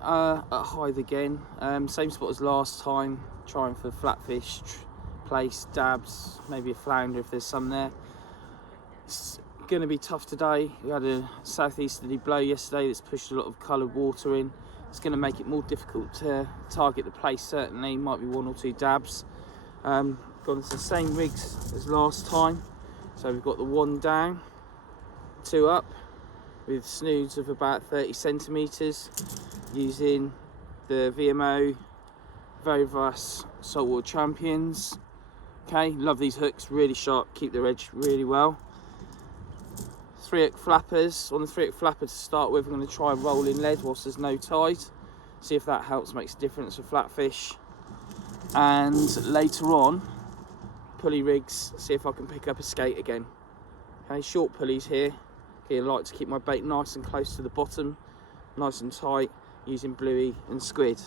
at Hythe again, same spot as last time, trying for flatfish, place, dabs, maybe a flounder if there's some there. It's going to be tough today. We had a southeasterly blow yesterday that's pushed a lot of coloured water in. It's going to make it more difficult to target the place, certainly. Might be one or two dabs. Gone to the same rigs as last time. So we've got the one down, two up, with snoods of about 30 centimetres, using the VMO Vovas Saltwater Champions. Okay, love these hooks, really sharp, keep their edge really well. 3-hook flappers. On the 3-hook flapper to start with, I'm going to try rolling lead whilst there's no tide. See if that helps, makes a difference for flatfish. And later on, pulley rigs, see if I can pick up a skate again. Okay, short pulleys here. Okay, I like to keep my bait nice and close to the bottom, nice and tight, using bluey and squid.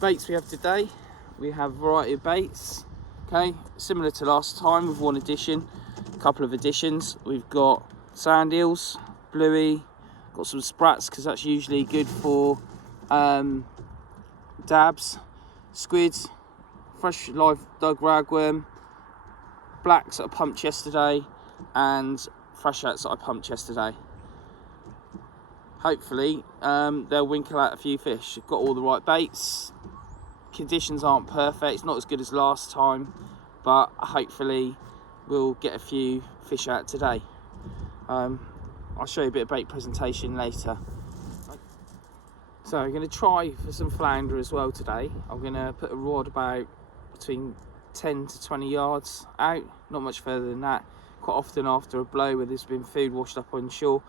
Baits we have today, we have a variety of baits. Okay, similar to last time with one addition. Couple of additions. We've got sand eels, bluey, got some sprats because that's usually good for dabs, squids, fresh live dug ragworm, blacks that I pumped yesterday, and freshets that I pumped yesterday. Hopefully they'll winkle out a few fish. Got all the right baits. Conditions aren't perfect, it's not as good as last time, but hopefully we'll get a few fish out today. I'll show you a bit of bait presentation later. So I'm going to try for some flounder as well today. I'm going to put a rod about between 10 to 20 yards out, not much further than that. Quite often after a blow where there's been food washed up on shore,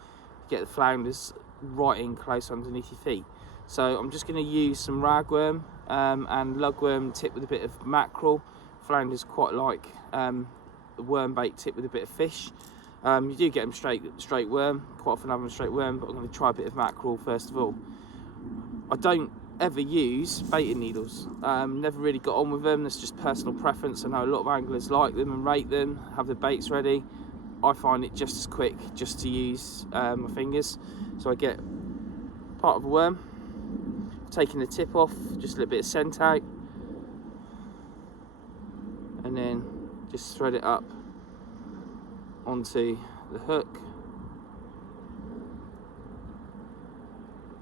you get the flounders right in close underneath your feet. So I'm just going to use some ragworm and lugworm tipped with a bit of mackerel. Flounders quite like the worm bait tipped with a bit of fish. You do get them straight worm, quite often have them straight worm, but I'm going to try a bit of mackerel first of all. I don't ever use baiting needles, never really got on with them, that's just personal preference. I know a lot of anglers like them and rate them, have their baits ready. I find it just as quick just to use my fingers. So I get part of a worm, taking the tip off, just a little bit of scent out, and then just thread it up onto the hook.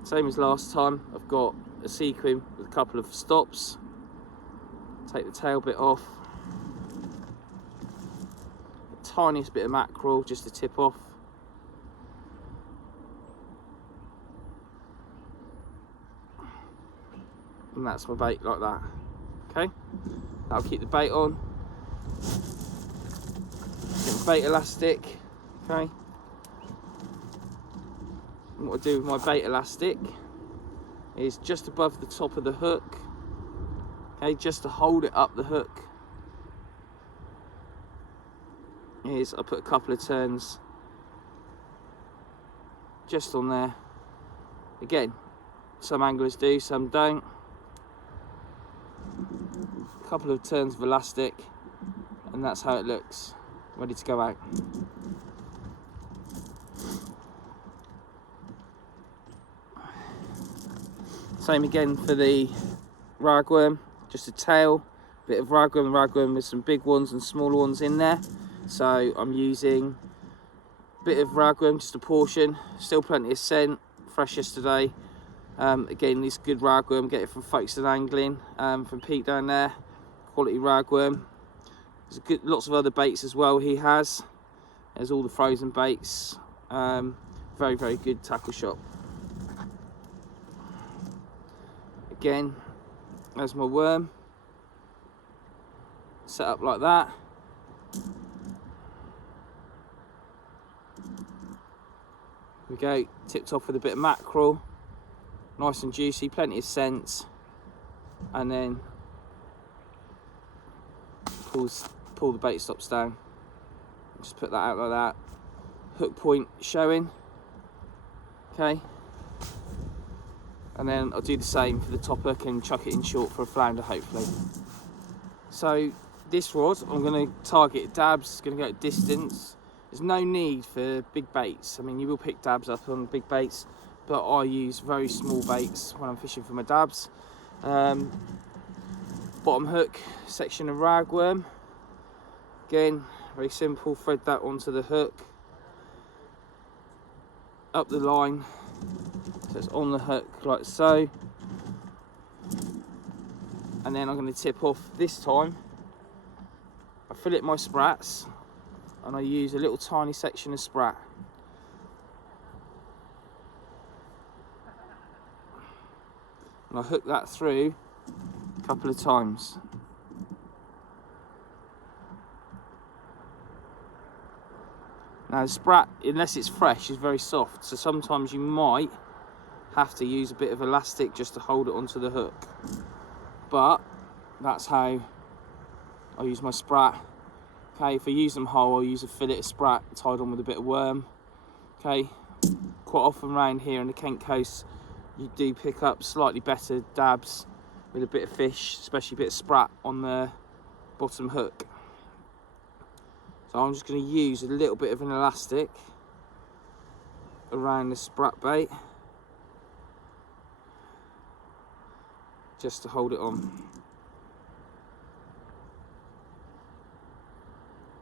Same as last time, I've got a sequin with a couple of stops. Take the tail bit off. The tiniest bit of mackerel just to tip off. And that's my bait like that. Okay, that'll keep the bait on. Get my bait elastic. Okay. And what I do with my bait elastic is just above the top of the hook. Okay, just to hold it up the hook. Is I put a couple of turns just on there. Again, some anglers do, some don't. A couple of turns of elastic, and that's how it looks, ready to go out. Same again for the ragworm, just a tail, bit of ragworm with some big ones and smaller ones in there. So I'm using a bit of ragworm, just a portion, still plenty of scent, fresh yesterday. Again, this good ragworm, get it from Folkestone Angling, from Pete down there, quality ragworm. There's lots of other baits as well he has. There's all the frozen baits, very, very good tackle shop. Again, there's my worm, set up like that. Here we go, tipped off with a bit of mackerel, nice and juicy, plenty of scent, and then pull the bait stops down. Just put that out like that. Hook point showing, okay. And then I'll do the same for the top hook and chuck it in short for a flounder, hopefully. So this rod, I'm going to target dabs, it's going to go at distance. There's no need for big baits. I mean, you will pick dabs up on big baits, but I use very small baits when I'm fishing for my dabs. Bottom hook, section of ragworm. Again, very simple, thread that onto the hook, up the line, so it's on the hook like so. And then I'm going to tip off this time. I fillet my sprats and I use a little tiny section of sprat. And I hook that through a couple of times. Now the sprat, unless it's fresh, is very soft, so sometimes you might have to use a bit of elastic just to hold it onto the hook. But that's how I use my sprat. Okay, if I use them whole, I'll use a fillet of sprat tied on with a bit of worm. Okay, quite often around here on the Kent coast, you do pick up slightly better dabs with a bit of fish, especially a bit of sprat on the bottom hook. So I'm just going to use a little bit of an elastic around the sprat bait just to hold it on.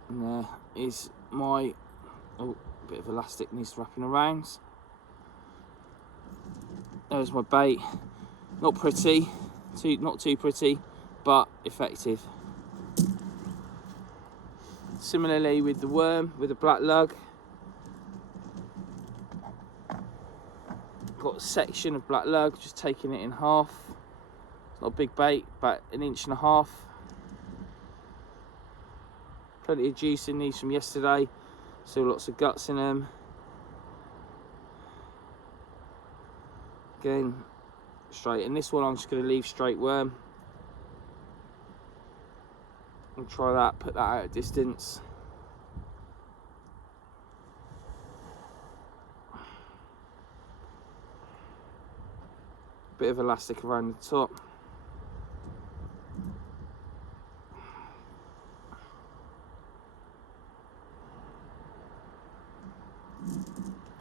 And there is my, oh, a bit of elastic needs wrapping around. There's my bait. Not pretty, not too pretty, but effective. Similarly with the worm, with the black lug. Got a section of black lug, just taking it in half. It's not a big bait, about 1.5 inches. Plenty of juice in these from yesterday, still lots of guts in them. Again, straight. And this one I'm just going to leave straight worm. And try that, put that out at distance. Bit of elastic around the top.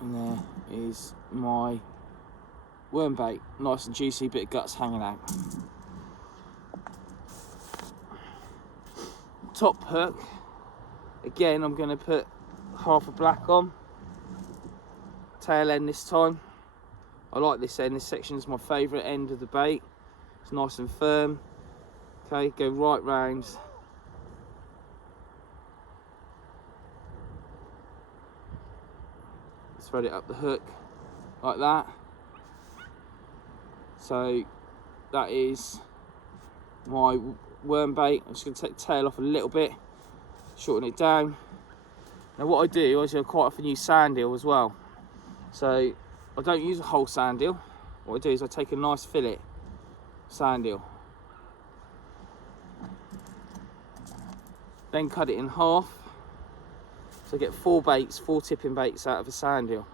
And there is my worm bait, nice and juicy, bit of guts hanging out. Top hook, again I'm going to put half a black on, tail end this time. I like this end, this section is my favourite end of the bait. It's nice and firm. Okay, go right round. Thread it up the hook like that. So that is my worm bait. I'm just going to take the tail off a little bit, shorten it down. Now what I do is I quite often use sand eel as well. So I don't use a whole sand eel. What I do is I take a nice fillet sand eel, then cut it in half. So I get 4 baits, 4 tipping baits out of a sand eel.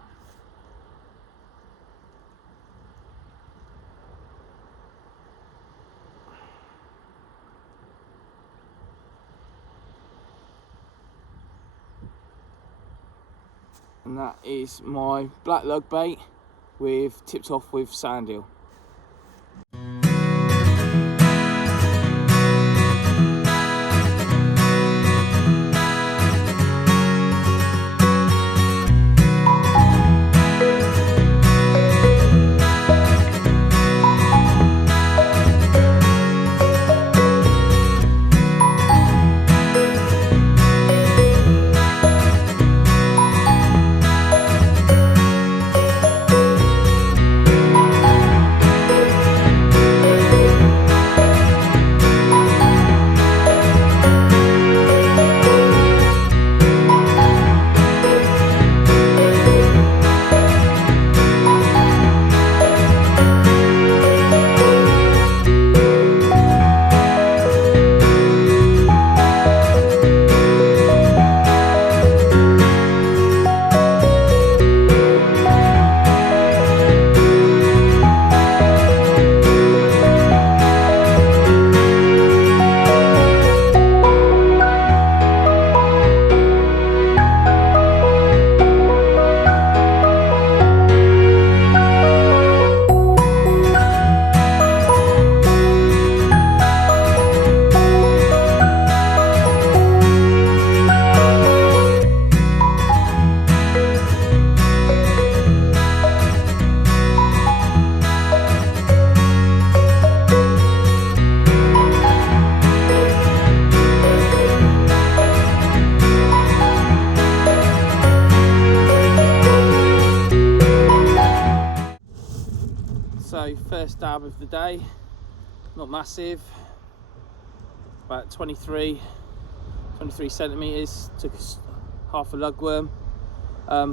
And that is my black lug bait with tipped off with sand eel. dab of the day, not massive, about 23 centimetres, took half a lugworm,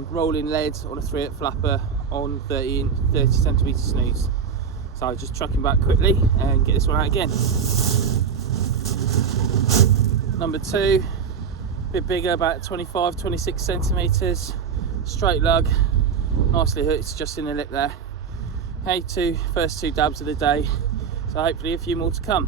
rolling lead on a 3/8 flapper on 30 centimetre snooze. So just trucking back quickly and get this one out again. Number 2, a bit bigger, about 25-26 centimetres, straight lug, nicely hooked just in the lip there. Okay, first two dabs of the day, so hopefully a few more to come.